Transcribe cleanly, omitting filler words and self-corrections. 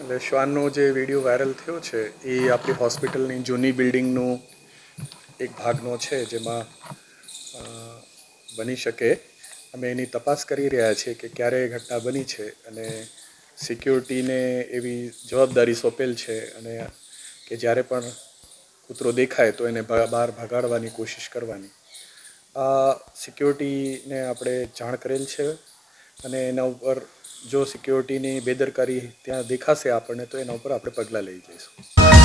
એટલે શ્વાનનો જે video viral થયો છે એ આપણી હોસ્પિટલની જૂની બિલ્ડિંગનું એક ભાગનો છે, જેમાં બની શકે અમે એની તપાસ કરી રહ્યા છીએ કે ક્યારે એ ઘટના બની છે અને સિક્યોરિટીને એવી જવાબદારી સોંપેલ છે અને કે જ્યારે પણ કૂતરો દેખાય તો એને બહાર ભગાડવાની કોશિશ કરવાની. આ સિક્યોરિટીને આપણે જાણ કરેલ છે અને એના ઉપર જો સિક્યોરિટીની બેદરકારી ત્યાં દેખાશે આપણને તો એના ઉપર આપણે પગલાં લઈ જઈશું.